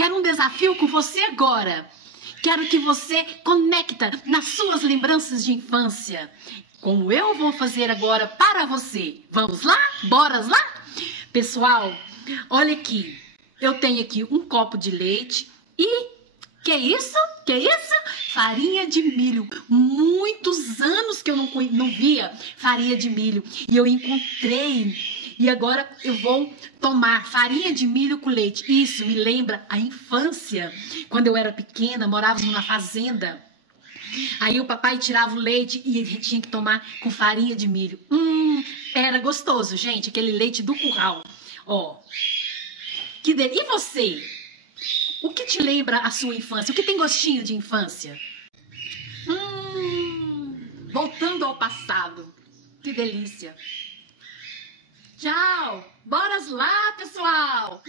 quero um desafio com você agora. Quero que você conecta nas suas lembranças de infância, como eu vou fazer agora para você. Vamos lá? Bora lá? Pessoal, olha aqui. Eu tenho aqui um copo de leite e... Que isso? Que isso? Farinha de milho. Muitos anos que eu não via farinha de milho. E eu encontrei. E agora eu vou tomar farinha de milho com leite. Isso me lembra a infância. Quando eu era pequena, morávamos numa fazenda. Aí o papai tirava o leite e a gente tinha que tomar com farinha de milho. Era gostoso, gente. Aquele leite do curral. Ó. Que delícia. E você? O que te lembra a sua infância? O que tem gostinho de infância? Voltando ao passado. Que delícia. Tchau. Bora lá, pessoal.